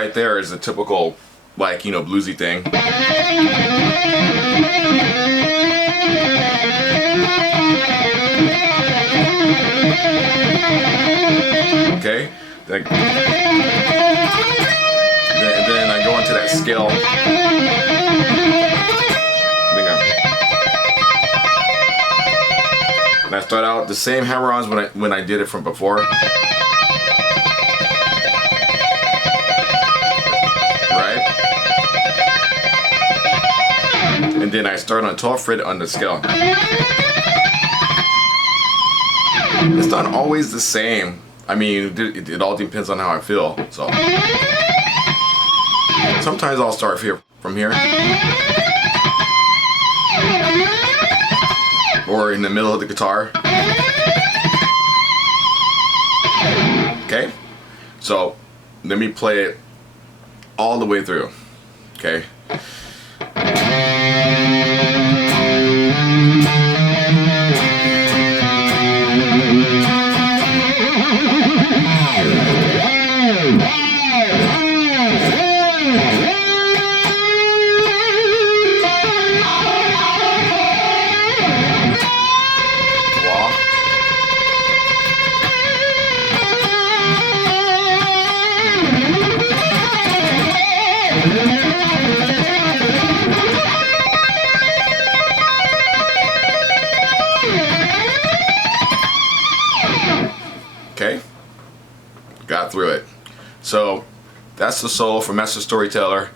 right there is a typical, like, you know, bluesy thing. Okay, then I go into that scale. And I start out the same hammer-ons when I did it from before. Right? And then I start on 12th fret on the scale. It's not always the same. I mean, it all depends on how I feel. So sometimes I'll start here from here, or in the middle of the guitar. Okay, so let me play it all the way through. Okay. Okay, got through it. So that's the solo for Master Storyteller.